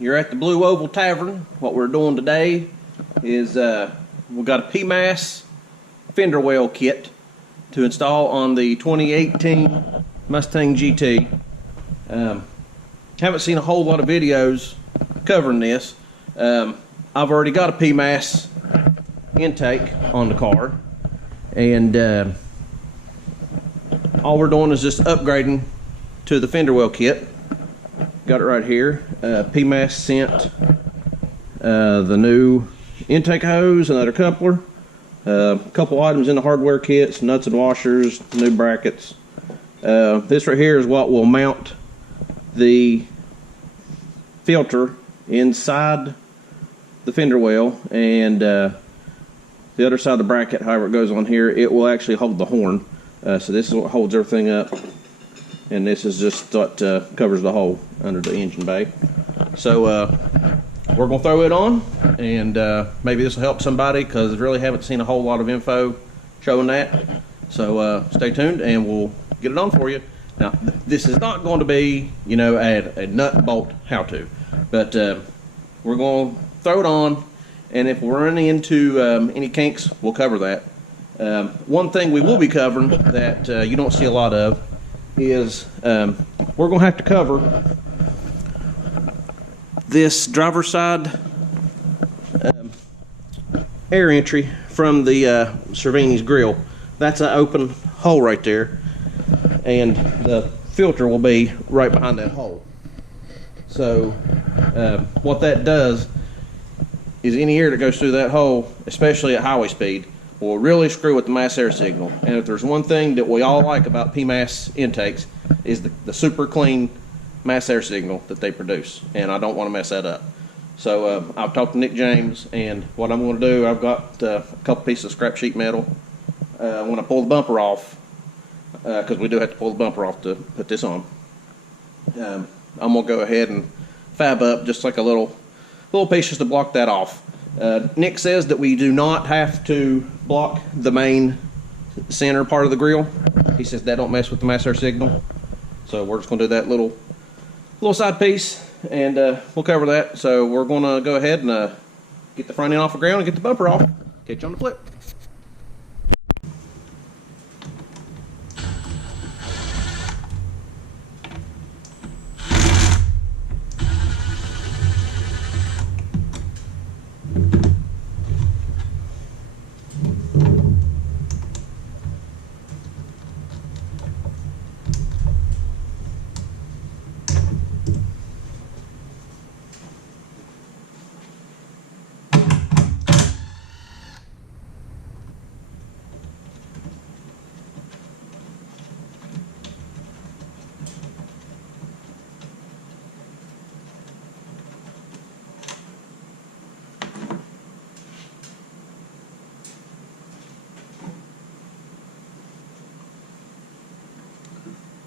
You're at the Blue Oval Tavern. What we're doing today is we've got a PMAS fender well kit to install on the 2018 Mustang GT. Haven't seen a whole lot of videos covering this. I've already got a PMAS intake on the car, and all we're doing is just upgrading to the fender well kit. Got it right here. PMAS sent the new intake hose, another coupler, a couple items in the hardware kits, nuts and washers, new brackets. This right here is what will mount the filter inside the fender well, and the other side of the bracket, however it goes on here, it will actually hold the horn. So this is what holds everything up, and this is just what covers the hole under the engine bay. So we're going to throw it on, and maybe this will help somebody, because I really haven't seen a whole lot of info showing that. So stay tuned and we'll get it on for you. Now, this is not going to be, you know, a nut and bolt how-to, but we're going to throw it on, and if we're running into any kinks, we'll cover that. One thing we will be covering that you don't see a lot of is we're going to have to cover this driver's side air entry from the Cervini's grille. That's an open hole right there, and the filter will be right behind that hole. So what that does is any air that goes through that hole, especially at highway speed, will really screw with the mass air signal. And if there's one thing that we all like about PMAS intakes, is the super clean mass air signal that they produce, and I don't want to mess that up. So I've talked to Nick James, and what I'm going to do, I've got a couple pieces of scrap sheet metal. I'm going to pull the bumper off, because we do have to pull the bumper off to put this on. I'm going to go ahead and fab up just like a little piece just to block that off. Nick says that we do not have to block the main center part of the grill. He says that don't mess with the mass air signal. So we're just going to do that little side piece, and we'll cover that. So we're going to go ahead and get the front end off the ground and get the bumper off. Catch you on the flip.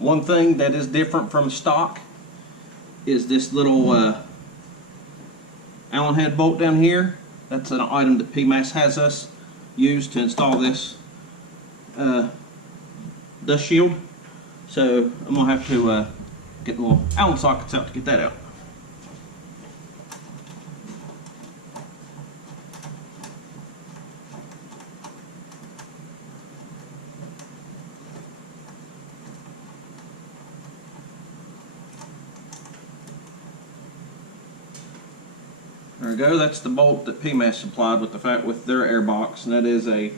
One thing that is different from stock is this little Allen head bolt down here. That's an item that PMAS has us use to install this dust shield. So I'm going to have to get the little Allen sockets out to get that out. There we go. That's the bolt that PMAS supplied with their air box, and that is a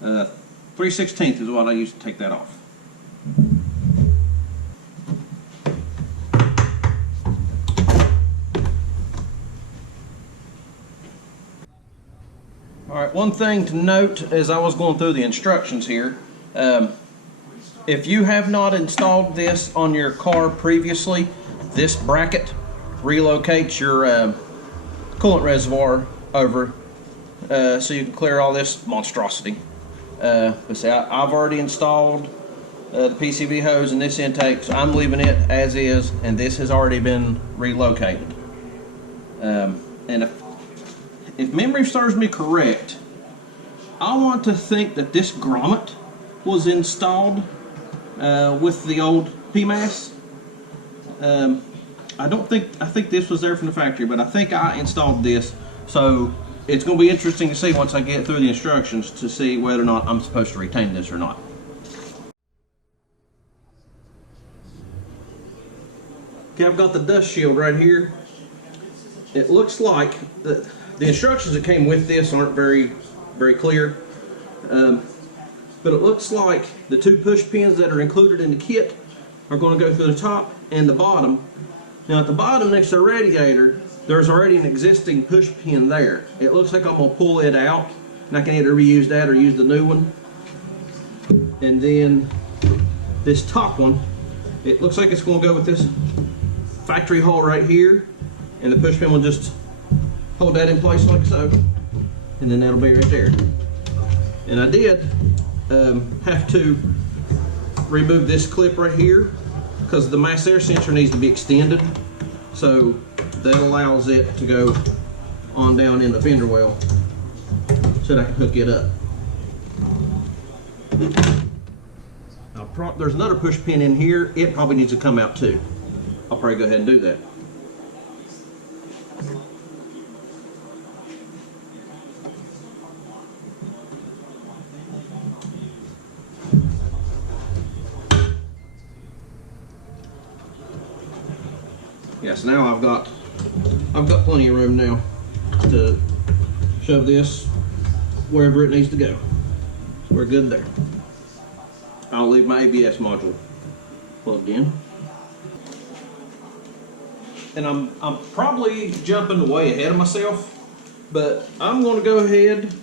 3/16 is what I use to take that off. All right. One thing to note as I was going through the instructions here, if you have not installed this on your car previously, this bracket relocates your coolant reservoir over so you can clear all this monstrosity. But see, I've already installed the PCV hose in this intake, so I'm leaving it as is, and this has already been relocated. And if memory serves me correct, I want to think that this grommet was installed with the old PMAS. I think this was there from the factory, but I think I installed this. So it's going to be interesting to see once I get through the instructions to see whether or not I'm supposed to retain this or not. Okay, I've got the dust shield right here. It looks like the instructions that came with this aren't very clear, but it looks like the 2 push pins that are included in the kit are going to go through the top and the bottom. Now at the bottom next to the radiator, there's already an existing push pin there. It looks like I'm going to pull it out, and I can either reuse that or use the new one. And then this top one, it looks like it's going to go with this factory hole right here, and the push pin will just hold that in place like so, and then that'll be right there. And I did have to remove this clip right here because the mass air sensor needs to be extended, so that allows it to go on down in the fender well so that I can hook it up. Now, there's another push pin in here. It probably needs to come out too. I'll probably go ahead and do that. Yes, now I've got plenty of room now to shove this wherever it needs to go. So we're good there. I'll leave my ABS module plugged in. And I'm probably jumping way ahead of myself, but I'm going to go ahead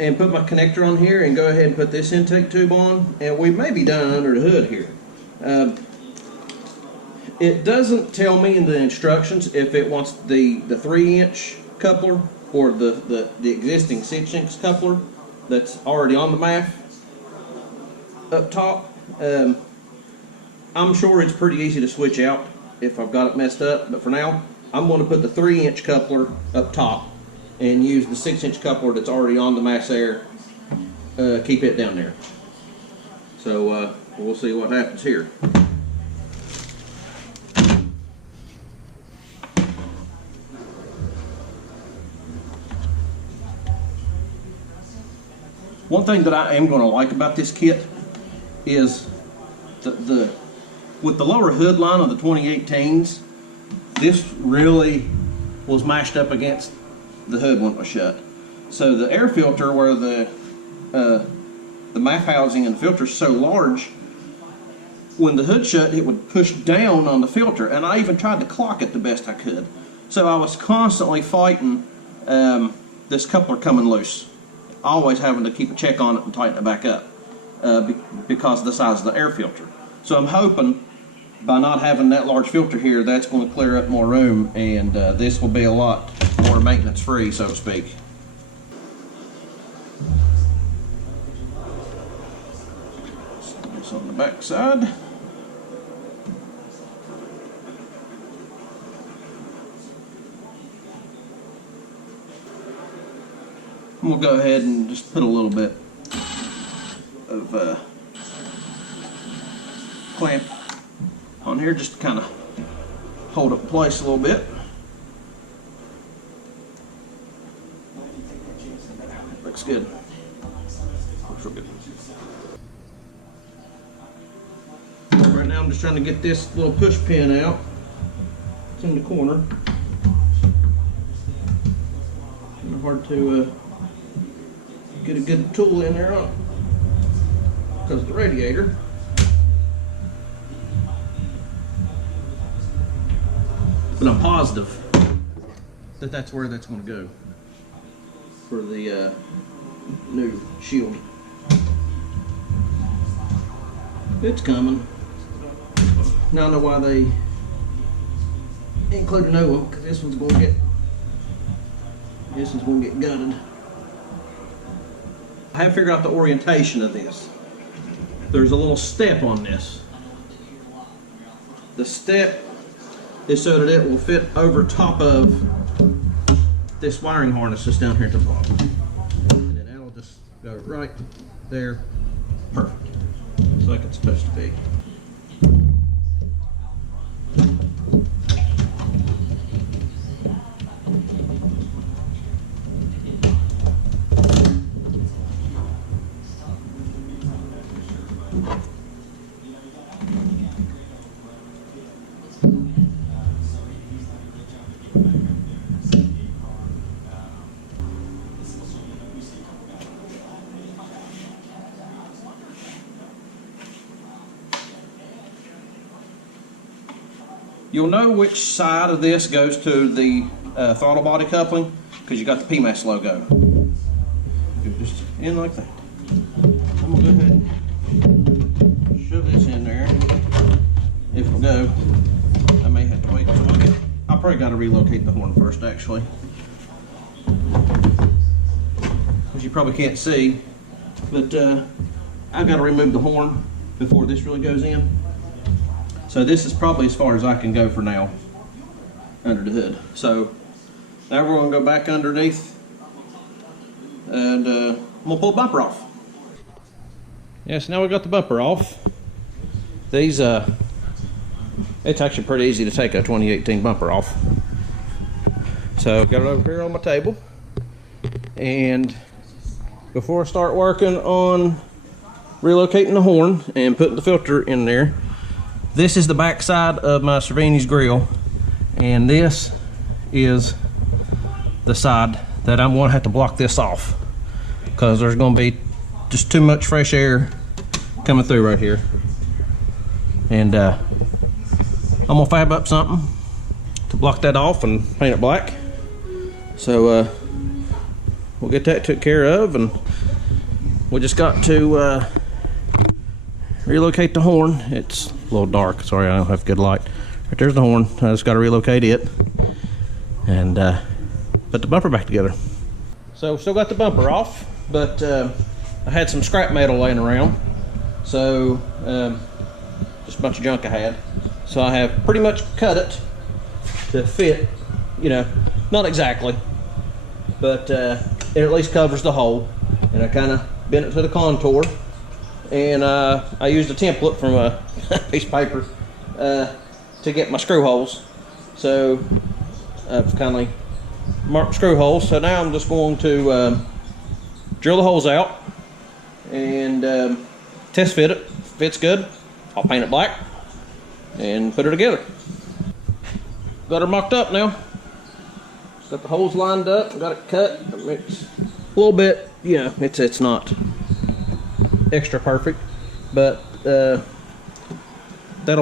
and put my connector on here and go ahead and put this intake tube on, and we may be done under the hood here. It doesn't tell me in the instructions if it wants the 3-inch coupler or the existing 6-inch coupler that's already on the MAF up top. I'm sure it's pretty easy to switch out if I've got it messed up, but for now I'm going to put the 3-inch coupler up top and use the 6-inch coupler that's already on the mass air, keep it down there. So we'll see what happens here. One thing that I am going to like about this kit is with the lower hood line of the 2018s, this really was mashed up against the hood when it was shut. So the air filter, where the MAF housing and the filter is so large, when the hood shut, it would push down on the filter, and I even tried to clock it the best I could. So I was constantly fighting this coupler coming loose, always having to keep a check on it and tighten it back up because of the size of the air filter. So I'm hoping by not having that large filter here, that's going to clear up more room, and this will be a lot more maintenance free, so to speak. This on the back side. I'm going to go ahead and just put a little bit of clamp on here just to kind of hold it in place a little bit. Looks good. Looks real good. Right now I'm just trying to get this little push pin out. It's in the corner. Kind of hard to get a good tool in there because of the radiator. But I'm positive that that's where that's going to go for the new shield. It's coming. Now I know why they included a new one, because this one's going to get gutted. I have figured out the orientation of this. There's a little step on this. The step is so that it will fit over top of this wiring harness that's down here at the bottom. And then that'll just go right there. Perfect. It's like it's supposed to be. You'll know which side of this goes to the throttle body coupling because you got the PMAS logo. Just in like that. I'm gonna go ahead and shove this in there. If we go, I may have to wait until I get. I probably got to relocate the horn first, actually, because you probably can't see. But I've got to remove the horn before this really goes in. So this is probably as far as I can go for now under the hood. So now we're going to go back underneath and I'm going to pull the bumper off. Yes, now we got the bumper off. These, it's actually pretty easy to take a 2018 bumper off. So I've got it over here on my table. And before I start working on relocating the horn and putting the filter in there, this is the back side of my Cervini's grill, and this is the side that I'm going to have to block this off because there's going to be just too much fresh air coming through right here. And I'm going to fab up something to block that off and paint it black. So we'll get that took care of, and we just got to relocate the horn. It's a little dark, sorry, I don't have good light. Right there's the horn. I just got to relocate it and put the bumper back together. So still got the bumper off, but I had some scrap metal laying around, so just a bunch of junk I had. So I have pretty much cut it to fit, you know, not exactly, but it at least covers the hole, and I kind of bent it to the contour. And I used a template from a piece of paper to get my screw holes. So I've kindly marked screw holes. So now I'm just going to drill the holes out and test fit it. If it's good, I'll paint it black and put it together. Got her mocked up now. Got the holes lined up, got it cut. It's a little bit, you know, it's not extra perfect, but that'll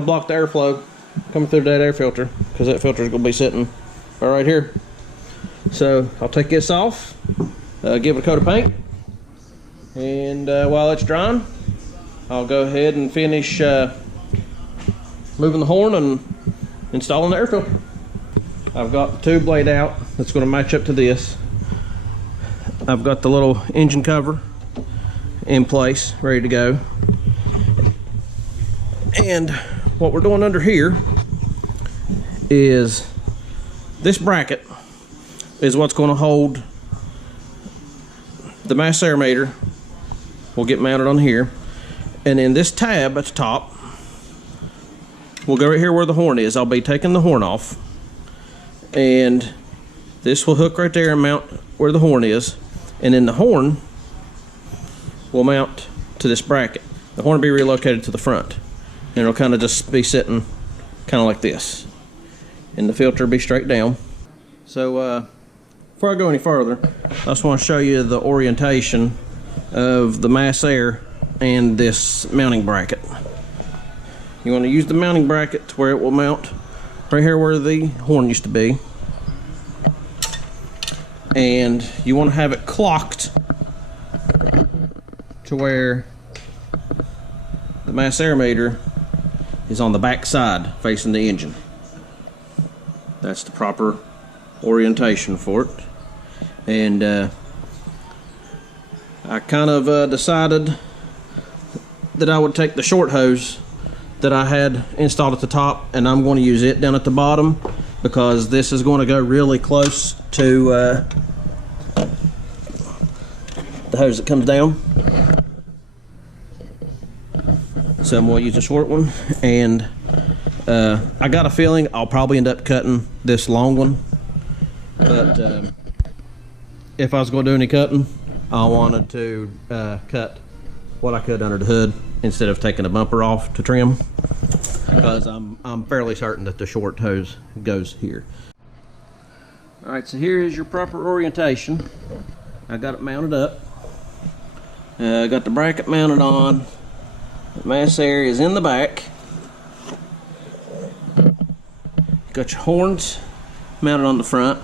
block the airflow coming through that air filter, because that filter is going to be sitting right here. So I'll take this off, give it a coat of paint, and while it's drying, I'll go ahead and finish moving the horn and installing the air filter. I've got the tube laid out that's going to match up to this. I've got the little engine cover in place, ready to go. And what we're doing under here is this bracket is what's going to hold the mass air meter. Will get mounted on here, and then this tab at the top will go right here where the horn is. I'll be taking the horn off, and this will hook right there and mount where the horn is, and then the horn will mount to this bracket. The horn will be relocated to the front, and it'll kind of just be sitting kind of like this, and the filter will be straight down. So before I go any further, I just want to show you the orientation of the mass air and this mounting bracket. You want to use the mounting bracket to where it will mount right here where the horn used to be, and you want to have it clocked to where the mass air meter is on the back side facing the engine. That's the proper orientation for it. And I kind of decided that I would take the short hose that I had installed at the top, and I'm going to use it down at the bottom, because this is going to go really close to the hose that comes down. So I'm going to use a short one, and I got a feeling I'll probably end up cutting this long one, but if I was going to do any cutting, I wanted to cut what I could under the hood instead of taking a bumper off to trim, because I'm fairly certain that the short hose goes here. All right, so here is your proper orientation. I got it mounted up. I got the bracket mounted on. The mass area is in the back. Got your horns mounted on the front,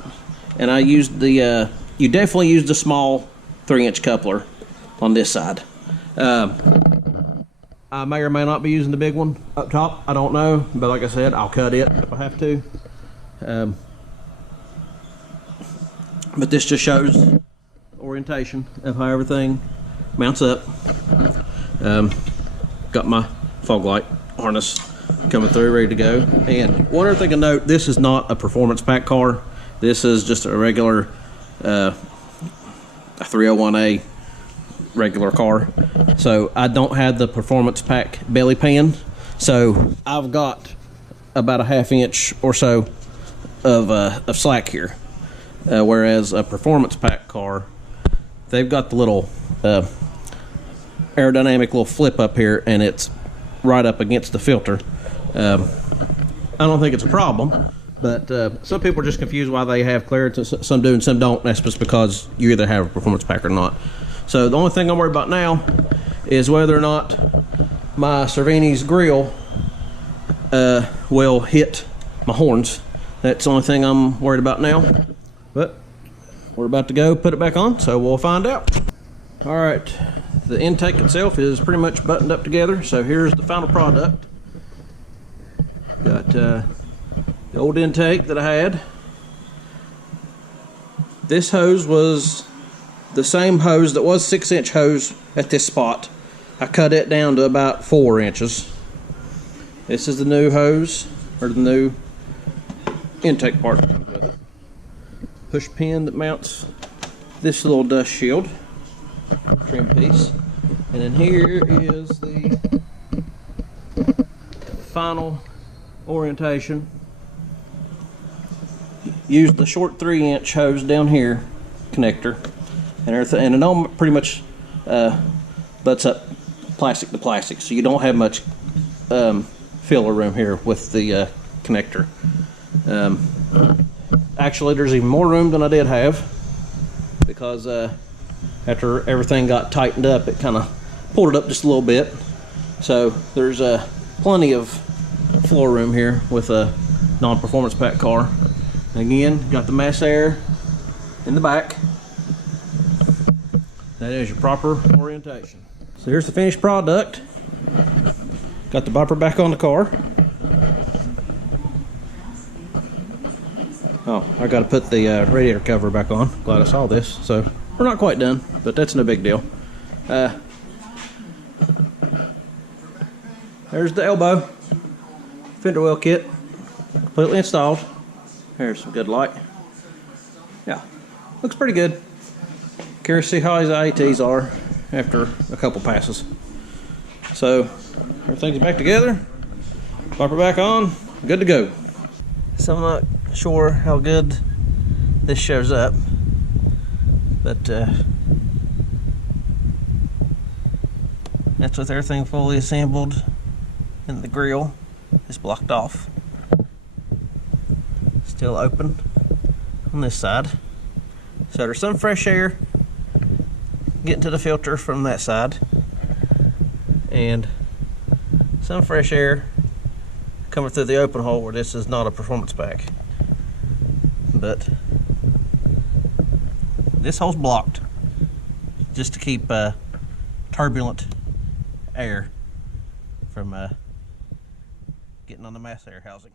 and I used the you definitely use the small 3-inch coupler on this side. I may or may not be using the big one up top, I don't know, but like I said, I'll cut it if I have to. But this just shows orientation of how everything mounts up. Got my fog light harness coming through, ready to go. And one other thing to note, this is not a performance pack car. This is just a regular a 301A regular car. So I don't have the performance pack belly pan. So I've got about a 1/2 inch or so of slack here. Whereas a performance pack car, they've got the little aerodynamic little flip up here, and it's right up against the filter. I don't think it's a problem, but some people are just confused why they have clearance, and some do and some don't. That's just because you either have a performance pack or not. So the only thing I'm worried about now is whether or not my Cervini's grille will hit my horns. That's the only thing I'm worried about now. But we're about to go put it back on, so we'll find out. All right, the intake itself is pretty much buttoned up together, so here's the final product. Got the old intake that I had. This hose was the same hose that was 6-inch hose at this spot. I cut it down to about 4 inches. This is the new hose, or the new intake part. Push pin that mounts this little dust shield trim piece, and then here is the final orientation. Use the short 3-inch hose down here connector and everything, and it all pretty much butts up plastic to plastic, so you don't have much filler room here with the connector. Actually, there's even more room than I did have, because after everything got tightened up, it kind of pulled it up just a little bit. So there's plenty of floor room here with a non-performance pack car. Again, got the mass air in the back. That is your proper orientation. So here's the finished product. Got the bumper back on the car. Oh, I got to put the radiator cover back on. Glad I saw this. So we're not quite done, but that's no big deal. There's the elbow fender well kit, completely installed. There's some good light. Yeah, looks pretty good. Curious to see how his IATs are after a couple passes. So everything's back together. Bumper back on, good to go. So I'm not sure how good this shows up, but that's with everything fully assembled, and the grill is blocked off. Still open on this side, so there's some fresh air getting to the filter from that side, and some fresh air coming through the open hole where this is not a performance pack. But this hole's blocked just to keep turbulent air from getting on the mass air housing.